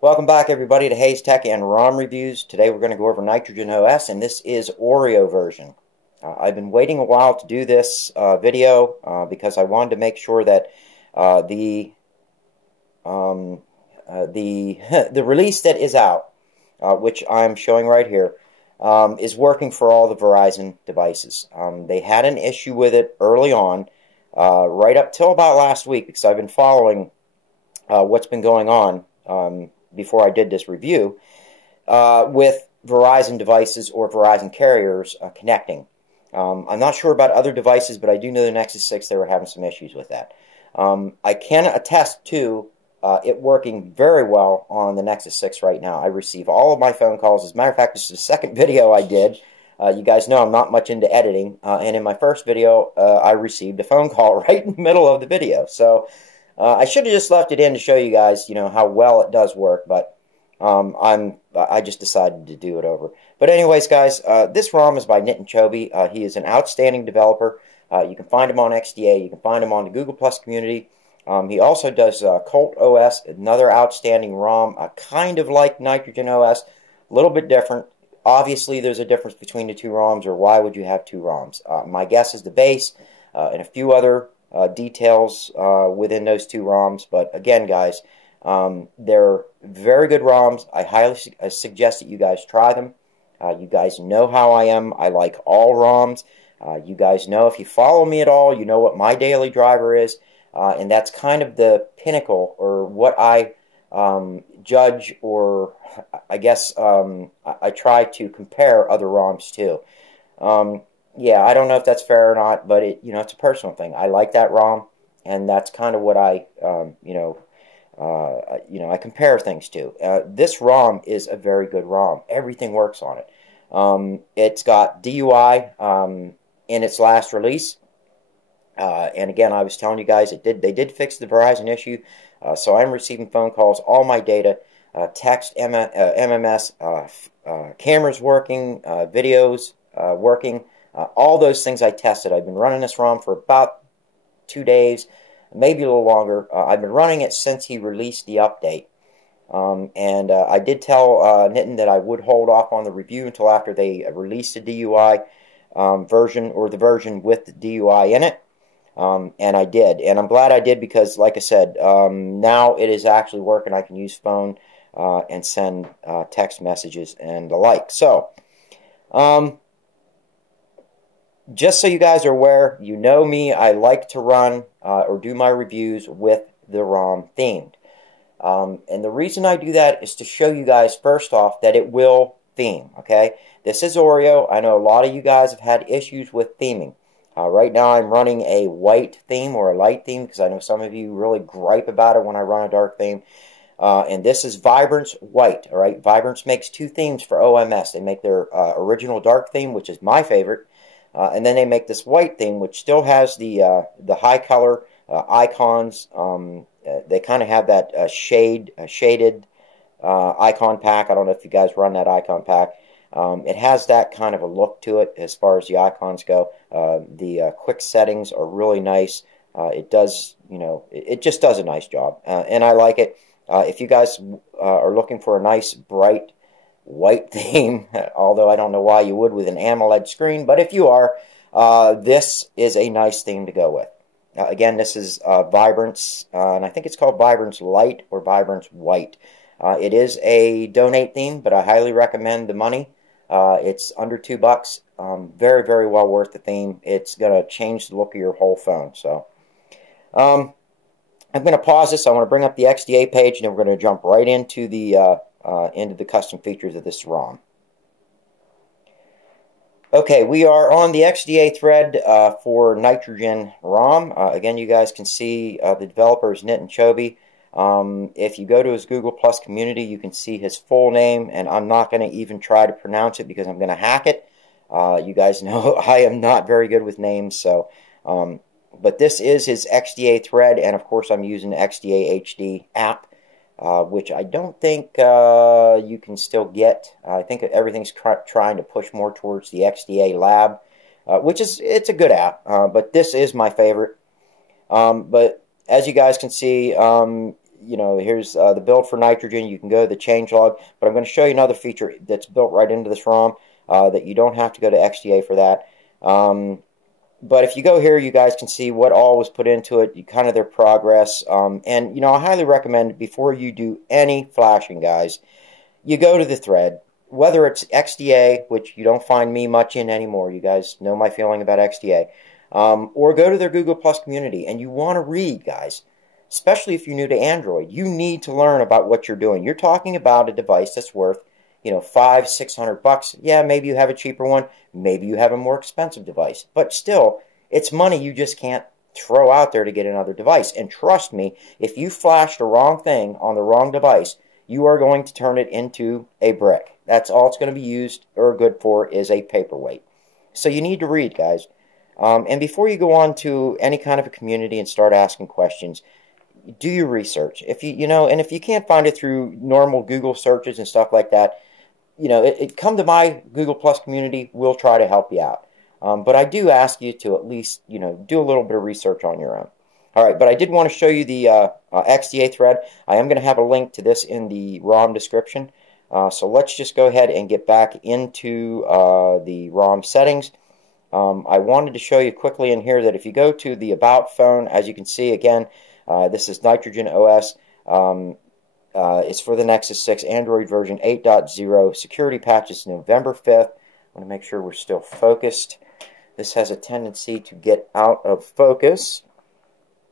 Welcome back, everybody, to Hayes Tech and Rom Reviews. Today we're going to go over Nitrogen OS, and this is Oreo version. I've been waiting a while to do this video because I wanted to make sure that the release that is out, which I'm showing right here, is working for all the Verizon devices. They had an issue with it early on, right up till about last week, because I've been following what's been going on before I did this review with Verizon devices or Verizon carriers connecting. I'm not sure about other devices, but I do know the Nexus 6, they were having some issues with that. I can attest to it working very well on the Nexus 6 right now. I receive all of my phone calls. As a matter of fact, this is the second video I did. You guys know I'm not much into editing, and in my first video, I received a phone call right in the middle of the video. So I should have just left it in to show you guys, how well it does work, but I just decided to do it over. But anyways, guys, this ROM is by Nitin Chobbe. He is an outstanding developer. You can find him on XDA. You can find him on the Google Plus community. He also does Colt OS, another outstanding ROM, kind of like Nitrogen OS, a little bit different. Obviously, there's a difference between the two ROMs, or why would you have two ROMs? My guess is the base and a few other details within those two ROMs. But again, guys, they're very good ROMs. I highly suggest that you guys try them. You guys know how I am. I like all ROMs. You guys know, if you follow me at all, you know what my daily driver is. And that's kind of the pinnacle, or what I judge, or I guess I try to compare other ROMs to. Yeah, I don't know if that's fair or not, but it's a personal thing. I like that ROM, and that's kind of what I I compare things to. This ROM is a very good ROM. Everything works on it. It's got DUI in its last release, and again, I was telling you guys they did fix the Verizon issue, so I'm receiving phone calls, all my data, text, MMS, cameras working, videos working. All those things I tested. I've been running this ROM for about 2 days, maybe a little longer. I've been running it since he released the update. And I did tell Nitin that I would hold off on the review until after they released the DUI version, or the version with the DUI in it. And I did. And I'm glad I did, because, like I said, now it is actually working. I can use phone and send text messages and the like. So, just so you guys are aware, you know me, I like to run or do my reviews with the ROM themed. And the reason I do that is to show you guys, first off, that it will theme, okay? This is Oreo. I know a lot of you guys have had issues with theming. Right now I'm running a white theme, or a light theme, because I know some of you really gripe about it when I run a dark theme. And this is Vibrance White, all right? Vibrance makes two themes for OMS. They make their original dark theme, which is my favorite, and then they make this white theme, which still has the high color icons. They kind of have that shaded icon pack. I don't know if you guys run that icon pack. It has that kind of a look to it as far as the icons go. The quick settings are really nice. It does, it just does a nice job, and I like it. If you guys are looking for a nice, bright, white theme, although I don't know why you would with an AMOLED screen, but if you are, this is a nice theme to go with. Again, this is Vibrance, and I think it's called Vibrance Light or Vibrance White. It is a donate theme, but I highly recommend the money. It's under $2. Very, very well worth the theme. It's going to change the look of your whole phone. So, I'm going to pause this. I want to bring up the XDA page, and then we're going to jump right into the custom features of this ROM. Okay, we are on the XDA thread for Nitrogen ROM. Again, you guys can see the developer is Nitin Chobbe. If you go to his Google Plus community, you can see his full name, and I'm not going to even try to pronounce it because I'm going to hack it. You guys know I am not very good with names, so but this is his XDA thread, and of course I'm using the XDA HD app, which I don't think you can still get. I think everything's trying to push more towards the XDA Lab, it's a good app, but this is my favorite. But as you guys can see, here's the build for nitrogen. You can go to the changelog, but I'm going to show you another feature that's built right into this ROM that you don't have to go to XDA for that. But if you go here, you guys can see what all was put into it, kind of their progress. And, I highly recommend before you do any flashing, guys, you go to the thread, whether it's XDA, which you don't find me much in anymore. You guys know my feeling about XDA. Or go to their Google Plus community, and you want to read, guys, especially if you're new to Android. You need to learn about what you're doing. You're talking about a device that's worth, $500-600. Yeah, maybe you have a cheaper one. Maybe you have a more expensive device. But still, it's money you just can't throw out there to get another device. And trust me, if you flash the wrong thing on the wrong device, you are going to turn it into a brick. That's all it's going to be used or good for is a paperweight. So you need to read, guys. And before you go on to any kind of a community and start asking questions, do your research. If and if you can't find it through normal Google searches and stuff like that, come to my Google Plus community. We'll try to help you out. But I do ask you to at least, do a little bit of research on your own. All right, but I did want to show you the XDA thread. I am going to have a link to this in the ROM description. So let's just go ahead and get back into the ROM settings. I wanted to show you quickly in here that if you go to the About phone, as you can see, again, this is Nitrogen OS. It's for the Nexus 6, Android version 8.0. Security patch is November 5th. I want to make sure we're still focused. This has a tendency to get out of focus,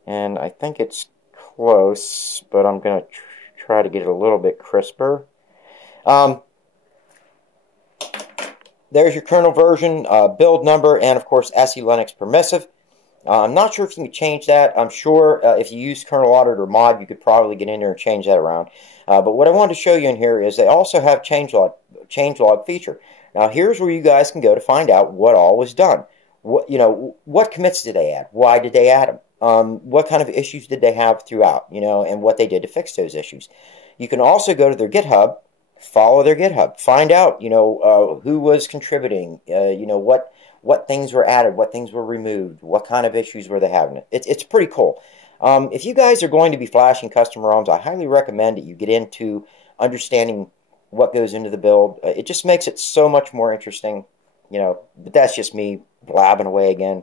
and I think it's close, but I'm going to try to get it a little bit crisper. There's your kernel version, build number, and of course SE Linux permissive. I'm not sure if you can change that. I'm sure if you use kernel audit or mod, you could probably get in there and change that around. But what I wanted to show you in here is they also have changelog feature. Now here's where you guys can go to find out what all was done. What commits did they add? Why did they add them? What kind of issues did they have throughout? And what they did to fix those issues. You can also go to their GitHub, follow their GitHub, find out who was contributing, what things were added, what things were removed, what kind of issues were they having. It's pretty cool. If you guys are going to be flashing custom ROMs, I highly recommend that you get into understanding what goes into the build. It just makes it so much more interesting, but that's just me blabbing away again.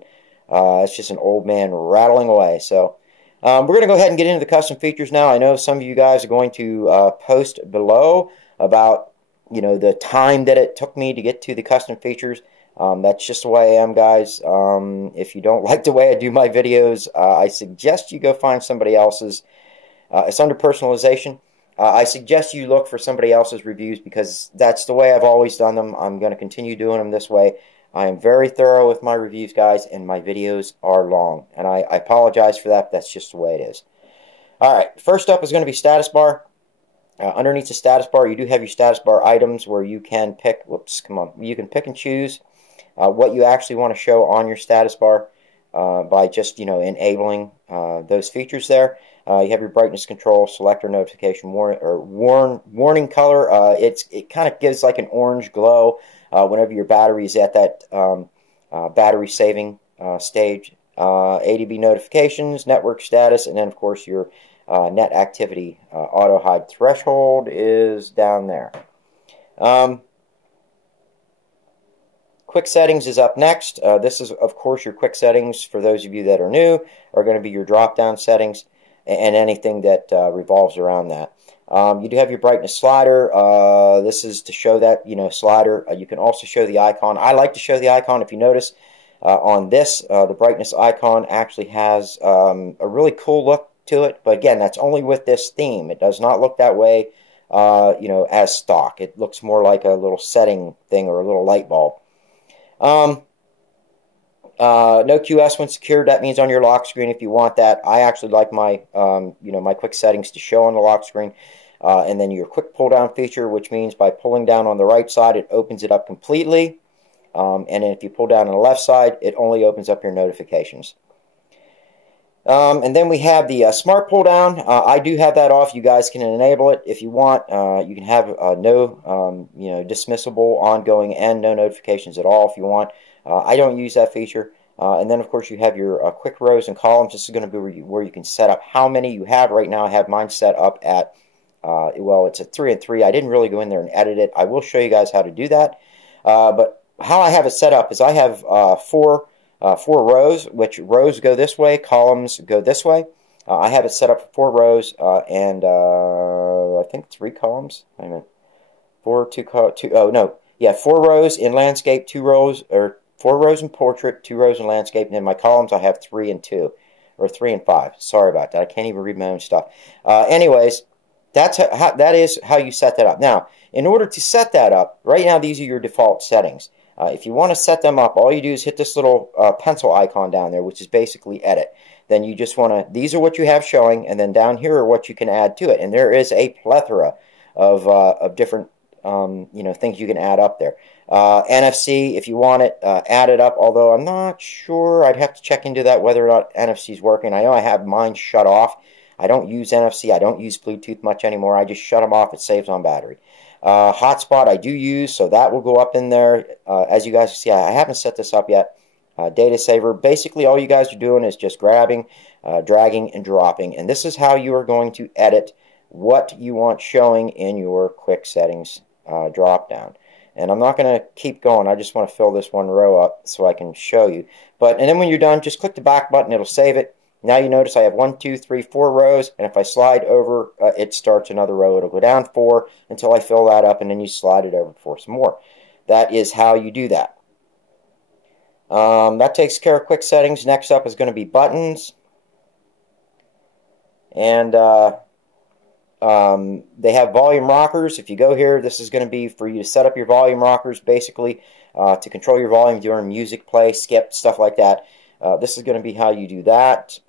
It's just an old man rattling away. So we're going to go ahead and get into the custom features now. I know some of you guys are going to post below about the time that it took me to get to the custom features. That's just the way I am, guys. If you don't like the way I do my videos, I suggest you go find somebody else's. It's under personalization. I suggest you look for somebody else's reviews because that's the way I've always done them. I'm going to continue doing them this way. I am very thorough with my reviews, guys, and my videos are long. And I apologize for that, but that's just the way it is. Alright, first up is going to be status bar. Underneath the status bar, you do have your status bar items where you can pick, you can pick and choose what you actually want to show on your status bar by just, enabling those features there. You have your brightness control, selector notification, warning color. It kind of gives like an orange glow whenever your battery is at that battery saving stage. ADB notifications, network status, and then of course your net activity auto hide threshold is down there. Quick settings is up next. This is of course your quick settings for those of you that are new are going to be your drop down settings and anything that revolves around that. You do have your brightness slider. This is to show that slider. You can also show the icon. I like to show the icon. If you notice on this, the brightness icon actually has a really cool look to it, but again, that's only with this theme. It does not look that way, as stock. It looks more like a little setting thing or a little light bulb. No QS when secured. That means on your lock screen if you want that. I actually like my, my quick settings to show on the lock screen. And then your quick pull down feature, which means by pulling down on the right side, it opens it up completely. And then if you pull down on the left side, it only opens up your notifications. And then we have the smart pull down. I do have that off. You guys can enable it if you want. You can have no, dismissible, ongoing, and no notifications at all if you want. I don't use that feature. And then, of course, you have your quick rows and columns. This is going to be where you can set up how many you have. Right now, I have mine set up at, well, it's at 3 and 3. I didn't really go in there and edit it. I will show you guys how to do that. But how I have it set up is I have four rows, which rows go this way, columns go this way. I have it set up for 4 rows and I think 3 columns. Wait a minute. 4 rows in landscape, 2 rows, or 4 rows in portrait, 2 rows in landscape, and in my columns I have 3 and 2, or 3 and 5. Sorry about that. I can't even read my own stuff. Anyways, that is how you set that up. Now, in order to set that up, right now these are your default settings. If you want to set them up, all you do is hit this little pencil icon down there, which is basically edit. Then you just want to, these are what you have showing, and then down here are what you can add to it. And there is a plethora of different things you can add up there. NFC, if you want it, add it up, although I'm not sure. I'd have to check into that, whether or not NFC is working. I know I have mine shut off. I don't use NFC. I don't use Bluetooth much anymore. I just shut them off. It saves on battery. Hotspot I do use, so that will go up in there. As you guys see, I haven't set this up yet. Data saver, basically all you guys are doing is just grabbing, dragging, and dropping. And this is how you are going to edit what you want showing in your quick settings drop down. And I'm not going to keep going. I just want to fill this one row up so I can show you. And then when you're done, just click the back button. It'll save it. Now you notice I have 1, 2, 3, 4 rows, and if I slide over, it starts another row. It'll go down 4 until I fill that up, and then you slide it over for some more. That is how you do that. That takes care of quick settings. Next up is going to be buttons. And they have volume rockers. If you go here, this is going to be for you to set up your volume rockers, basically, to control your volume during music play, skip, stuff like that. This is going to be how you do that.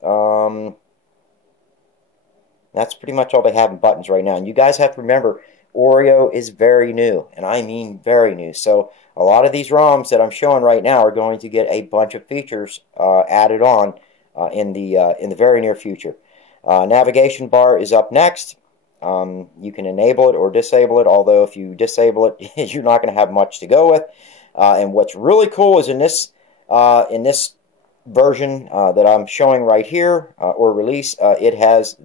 That's pretty much all they have in buttons right now. And you guys have to remember, Oreo is very new, and I mean very new. So a lot of these ROMs that I'm showing right now are going to get a bunch of features added on in the very near future. Navigation bar is up next. You can enable it or disable it, although if you disable it, you're not going to have much to go with. And what's really cool is in this version that I'm showing right here, or release, it has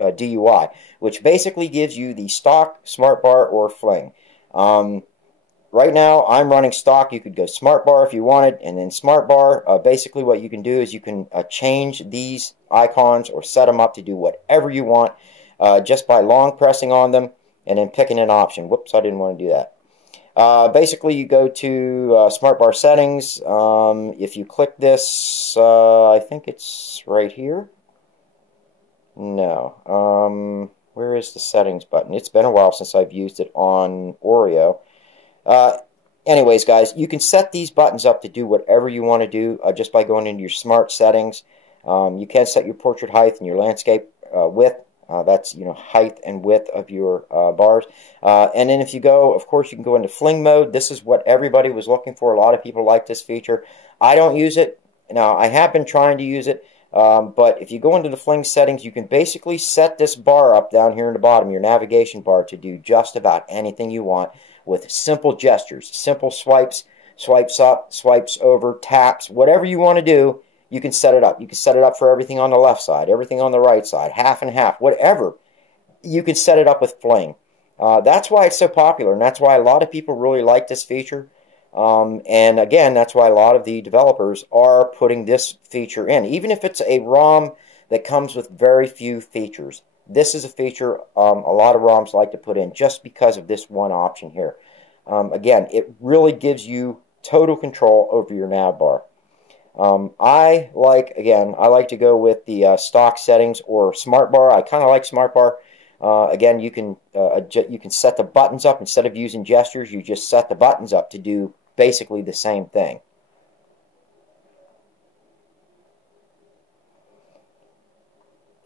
DUI, which basically gives you the stock, smart bar, or fling. Right now, I'm running stock. You could go smart bar if you wanted, and then smart bar, basically what you can do is you can change these icons or set them up to do whatever you want just by long pressing on them and then picking an option. Whoops, I didn't want to do that. Basically, you go to smart bar settings. If you click this, I think it's right here. No. Where is the settings button? It's been a while since I've used it on Oreo. Anyways, guys, you can set these buttons up to do whatever you want to do just by going into your smart settings. You can set your portrait height and your landscape width. That's, height and width of your bars. And then if you go, of course, you can go into fling mode. This is what everybody was looking for. A lot of people like this feature. I don't use it. Now, I have been trying to use it. But if you go into the fling settings, you can basically set this bar up down here in the bottom, your navigation bar, to do just about anything you want with simple gestures, simple swipes, swipes up, swipes over, taps, whatever you want to do. You can set it up. You can set it up for everything on the left side, everything on the right side, half and half, whatever. You can set it up with fling. That's why it's so popular, and that's why a lot of people really like this feature. And again, that's why a lot of the developers are putting this feature in. Even if it's a ROM that comes with very few features, this is a feature a lot of ROMs like to put in just because of this one option here. Again, it really gives you total control over your nav bar. I like to go with the stock settings or smart bar. I kind of like smart bar. Again, you can set the buttons up instead of using gestures. You just set the buttons up to do basically the same thing.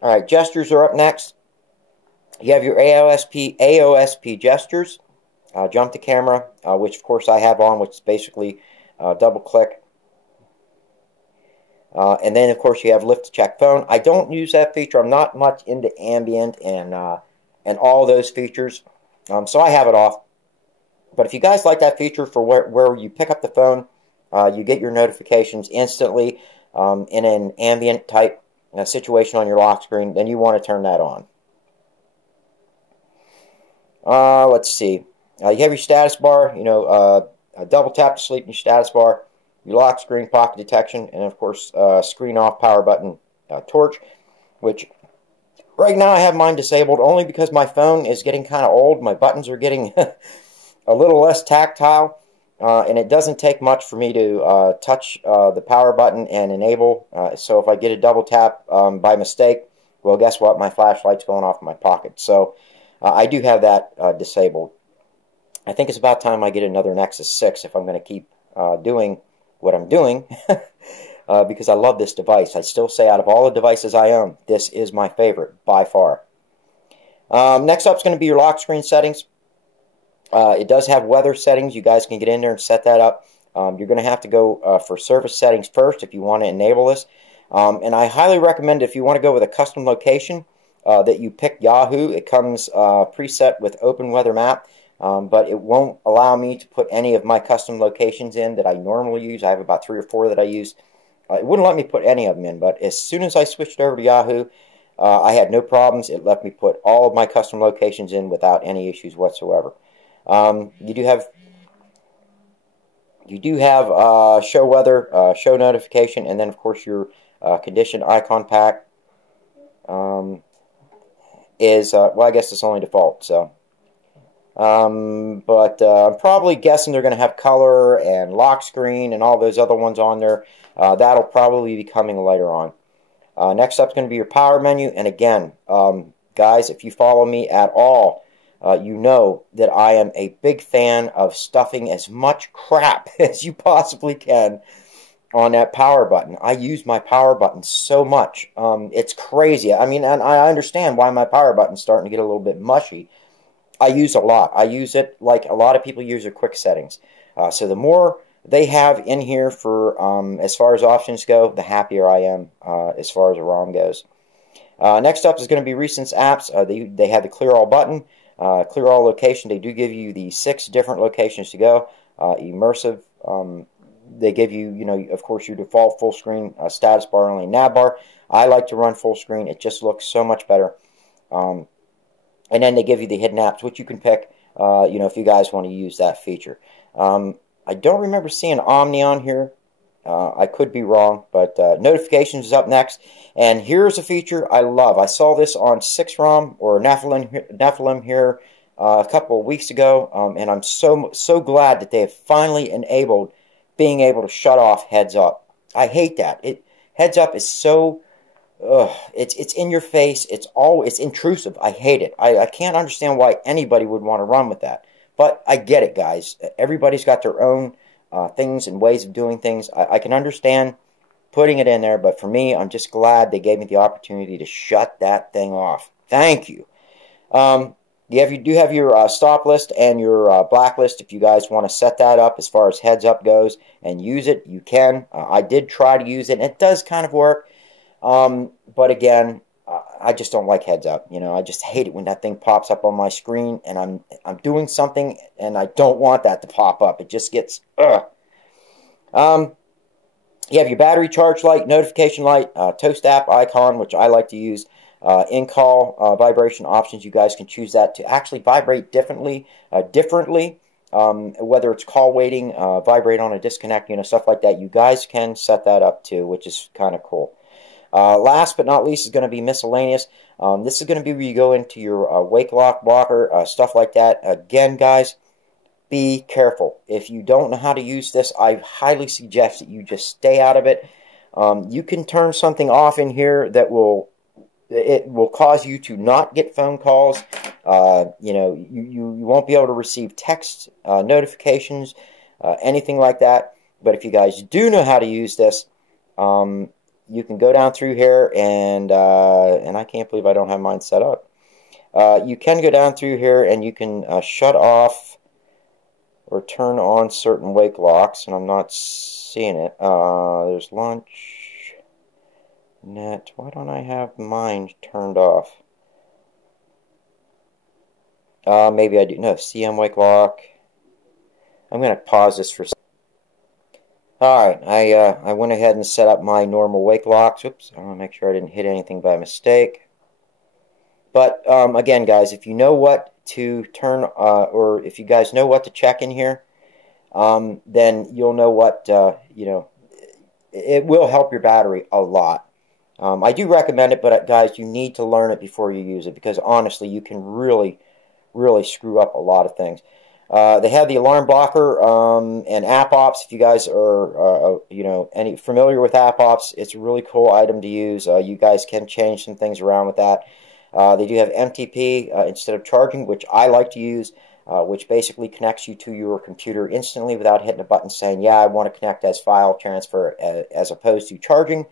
All right, gestures are up next. You have your AOSP gestures. Jump to camera, which of course I have on, which is basically double click. And then, of course, you have lift to check phone. I don't use that feature. I'm not much into ambient and all those features, so I have it off. But if you guys like that feature for where you pick up the phone you get your notifications instantly in an ambient type situation on your lock screen, then you want to turn that on. Let's see. You have your status bar, double tap to sleep in your status bar, your lock screen, pocket detection, and of course, screen off, power button, torch, which right now I have mine disabled only because my phone is getting kind of old. My buttons are getting a little less tactile, and it doesn't take much for me to touch the power button and enable. So if I get a double tap by mistake, well, guess what? My flashlight's going off in my pocket. So I do have that disabled. I think it's about time I get another Nexus 6 if I'm going to keep doing what I'm doing, because I love this device. I still say out of all the devices I own, this is my favorite by far. Next up is going to be your lock screen settings. It does have weather settings. You guys can get in there and set that up. You're going to have to go for service settings first if you want to enable this. And I highly recommend, if you want to go with a custom location, that you pick Yahoo. It comes preset with Open Weather Map, but it won't allow me to put any of my custom locations in that I normally use. I have about 3 or 4 that I use. It wouldn't let me put any of them in, but as soon as I switched over to Yahoo, I had no problems. It let me put all of my custom locations in without any issues whatsoever. You do have show weather, show notification, and then of course your condition icon pack is well, I guess it's only default. So, but I'm probably guessing they're going to have color and lock screen and all those other ones on there. That'll probably be coming later on. Next up is going to be your power menu, and again, guys, if you follow me at all, you know that I am a big fan of stuffing as much crap as you possibly can on that power button. I use my power button so much. It's crazy. I mean, and I understand why my power button's starting to get a little bit mushy. I use a lot. I use it like a lot of people use their quick settings. So the more they have in here for as far as options go, the happier I am as far as the ROM goes. Next up is going to be recent apps. They have the clear all button. Clear all location. They do give you the 6 different locations to go. Immersive. They give you, of course, your default full screen status bar only nav bar. I like to run full screen. It just looks so much better. And then they give you the hidden apps, which you can pick, if you guys want to use that feature. I don't remember seeing Omni on here. I could be wrong, but notifications is up next. And here's a feature I love. I saw this on 6ROM or Nephilim here a couple of weeks ago, and I'm so glad that they have finally enabled being able to shut off heads up. I hate that. Heads up is so it's in your face. It's intrusive. I hate it. I can't understand why anybody would want to run with that. But I get it, guys. Everybody's got their own things and ways of doing things. I can understand putting it in there, but for me, I'm just glad they gave me the opportunity to shut that thing off. Thank you. You do have your stop list and your blacklist. If you guys want to set that up as far as heads up goes and use it, you can. I did try to use it, and it does kind of work. But again, I just don't like heads up. I just hate it when that thing pops up on my screen and I'm doing something and I don't want that to pop up. It just gets You have your battery charge light, notification light, toast app icon, which I like to use. In-call vibration options, you guys can choose that to actually vibrate differently, whether it's call waiting, vibrate on a disconnect, stuff like that. You guys can set that up too, which is kind of cool. Last but not least is going to be miscellaneous. This is going to be where you go into your wake lock blocker, stuff like that. Again, guys, be careful. If you don't know how to use this, I highly suggest that you just stay out of it. You can turn something off in here that will cause you to not get phone calls. You won't be able to receive text notifications, anything like that. But if you guys do know how to use this, you can go down through here and I can't believe I don't have mine set up. You can go down through here and you can shut off or turn on certain wake locks, and I'm not seeing it. There's lunch, net. Why don't I have mine turned off? Maybe I do. No, CM wake lock. I'm going to pause this for a second. Alright, I went ahead and set up my normal wake locks. Oops, I want to make sure I didn't hit anything by mistake. But again, guys, if you know what to turn, or if you guys know what to check in here, then you'll know what, it will help your battery a lot. I do recommend it, but guys, you need to learn it before you use it, because honestly, you can really, really screw up a lot of things. They have the alarm blocker and app ops. If you guys are, any familiar with app ops, it's a really cool item to use. You guys can change some things around with that. They do have MTP instead of charging, which I like to use, which basically connects you to your computer instantly without hitting a button saying, yeah, I want to connect as file transfer, as opposed to charging.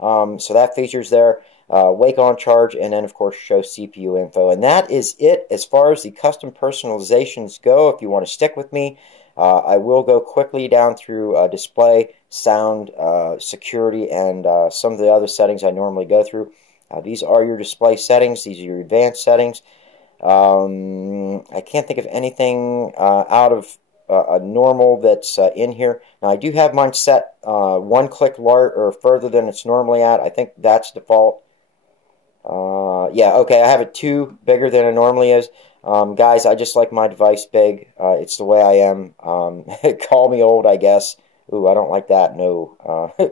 So that feature's there. Wake on charge, and then of course show CPU info. And that is it as far as the custom personalizations go. If you want to stick with me, I will go quickly down through display, sound, security, and some of the other settings I normally go through. These are your display settings. These are your advanced settings. I can't think of anything out of a normal that's in here. Now I do have mine set one click or further than it's normally at. I think that's default. Yeah, okay, I have it 2 bigger than it normally is. Guys, I just like my device big. It's the way I am. Call me old, I guess. Ooh, I don't like that. No.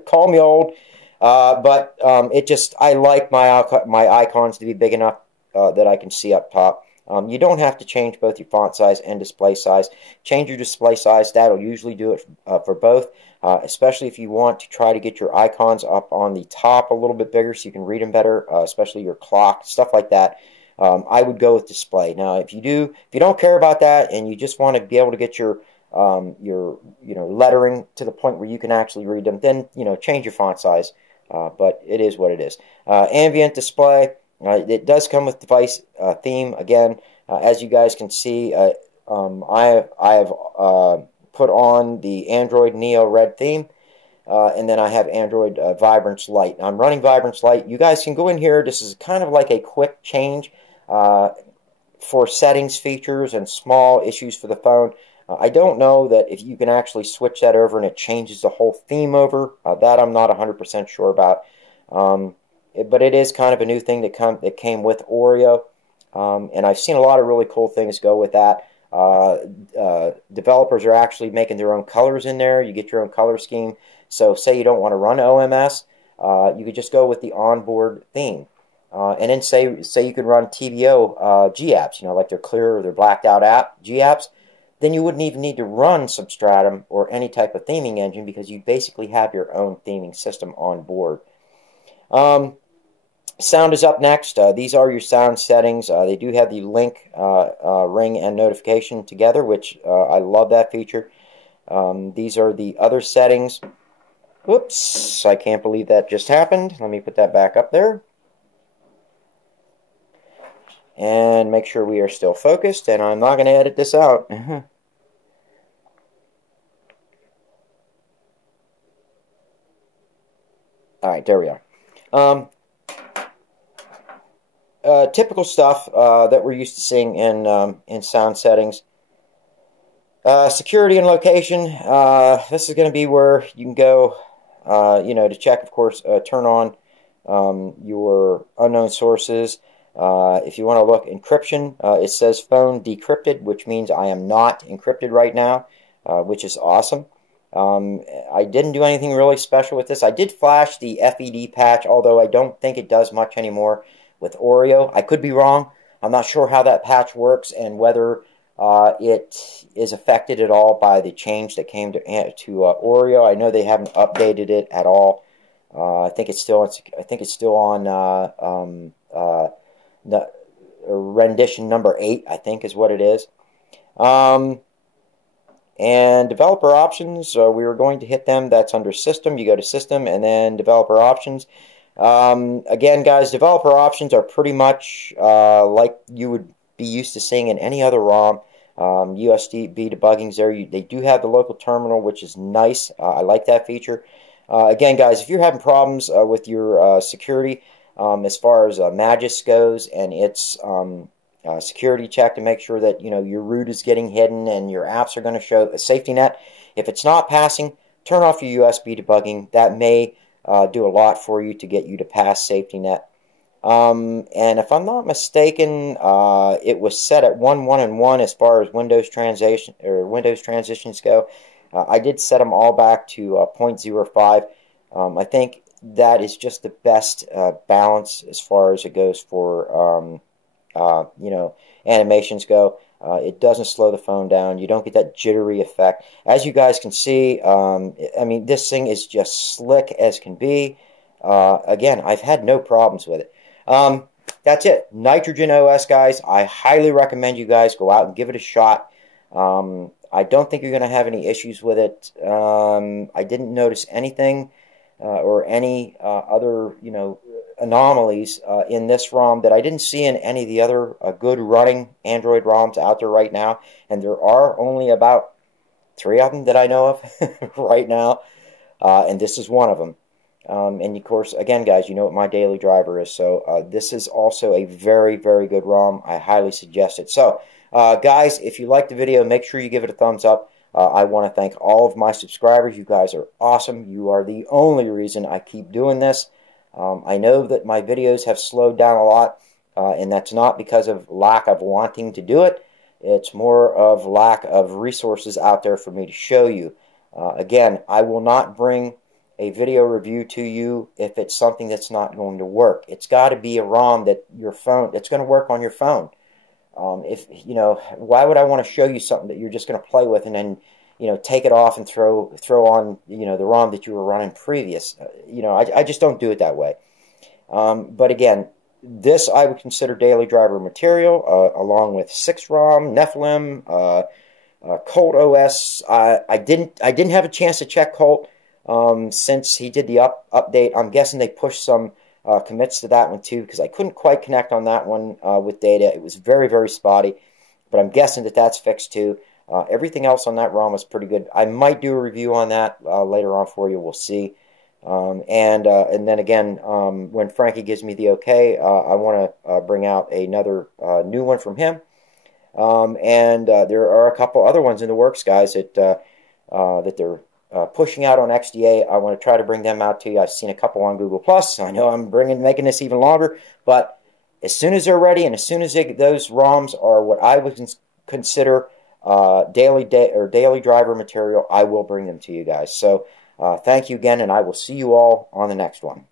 Call me old. But I like my icons to be big enough that I can see up top. You don't have to change both your font size and display size. Change your display size. That'll usually do it for both, especially if you want to try to get your icons up on the top a little bit bigger so you can read them better, especially your clock, stuff like that. I would go with display. Now, if you don't care about that and you just want to be able to get your lettering to the point where you can actually read them, then change your font size. But it is what it is. Ambient display. It does come with device theme. Again, as you guys can see, I have put on the Android Neo Red theme, and then I have Android Vibrance Light. Now, I'm running Vibrance Light. You guys can go in here. This is kind of like a quick change for settings, features, and small issues for the phone. I don't know that if you can actually switch that over and it changes the whole theme over. That I'm not 100% sure about. But it is kind of a new thing that came with Oreo. And I've seen a lot of really cool things go with that. Developers are actually making their own colors in there. You get your own color scheme. So say you don't want to run OMS, you could just go with the onboard theme. And then say you could run TBO G apps, like their clear or their blacked out app G apps. Then you wouldn't even need to run Substratum or any type of theming engine because you basically have your own theming system on board. Sound is up next. These are your sound settings. They do have the llink, ring, and notification together, which I love that feature. These are the other settings. Whoops, I can't believe that just happened. Let me put that back up there. And make sure we are still focused, and I'm not going to edit this out. Alright, there we are. Typical stuff that we're used to seeing in sound settings. Security and location. This is going to be where you can go, to check, of course, turn on your unknown sources. If you want to look encryption, it says phone decrypted, which means I am not encrypted right now, which is awesome. I didn't do anything really special with this. I did flash the FED patch, although I don't think it does much anymore with Oreo. I could be wrong. I'm not sure how that patch works and whether it is affected at all by the change that came to Oreo. I know they haven't updated it at all. I think it's still on rendition number 8. I think is what it is. And developer options, we were going to hit them. That's under System. You go to System and then Developer Options. Again, guys, developer options are pretty much like you would be used to seeing in any other ROM. USB debugging's there. They do have the local terminal, which is nice. I like that feature. Again, guys, if you're having problems with your security as far as Magis goes and its security check to make sure that your root is getting hidden and your apps are going to show a safety net, if it's not passing, turn off your USB debugging. That may do a lot for you to get you to pass safety net. And if I'm not mistaken, it was set at 1.1 and 1 as far as Windows transitions go. I did set them all back to 0.05. I think that is just the best balance as far as it goes for animations go. It doesn't slow the phone down. You don't get that jittery effect. As you guys can see, I mean, this thing is just slick as can be. Again, I've had no problems with it. That's it. Nitrogen OS, guys. I highly recommend you guys go out and give it a shot. I don't think you're going to have any issues with it. I didn't notice anything or any other, anomalies in this ROM that I didn't see in any of the other good running Android ROMs out there right now. And there are only about 3 of them that I know of right now. And this is one of them. And of course, again, guys, you know what my daily driver is. So this is also a very, very good ROM. I highly suggest it. So, guys, if you liked the video, make sure you give it a thumbs up. I want to thank all of my subscribers. You guys are awesome. You are the only reason I keep doing this. I know that my videos have slowed down a lot, and that's not because of lack of wanting to do it. It's more of lack of resources out there for me to show you. Again, I will not bring a video review to you if it's something that's not going to work. It's got to be a ROM that it's going to work on your phone. Why would I want to show you something that you're just going to play with and then, take it off and throw on, the ROM that you were running previous? I just don't do it that way. But again, this I would consider daily driver material, along with 6ROM, Nephilim, Colt OS. I didn't have a chance to check Colt. Since he did the update. I'm guessing they pushed some commits to that one too, because I couldn't quite connect on that one with data. It was very, very spotty, but I'm guessing that that's fixed too. Everything else on that ROM was pretty good. I might do a review on that later on for you. We'll see. And then again, when Frankie gives me the okay, I want to bring out another new one from him. There are a couple other ones in the works, guys, that they're pushing out on XDA. I want to try to bring them out to you. I've seen a couple on Google+. I know I'm making this even longer, but as soon as they're ready and as soon as those ROMs are what I would consider daily driver material, I will bring them to you guys. So thank you again, and I will see you all on the next one.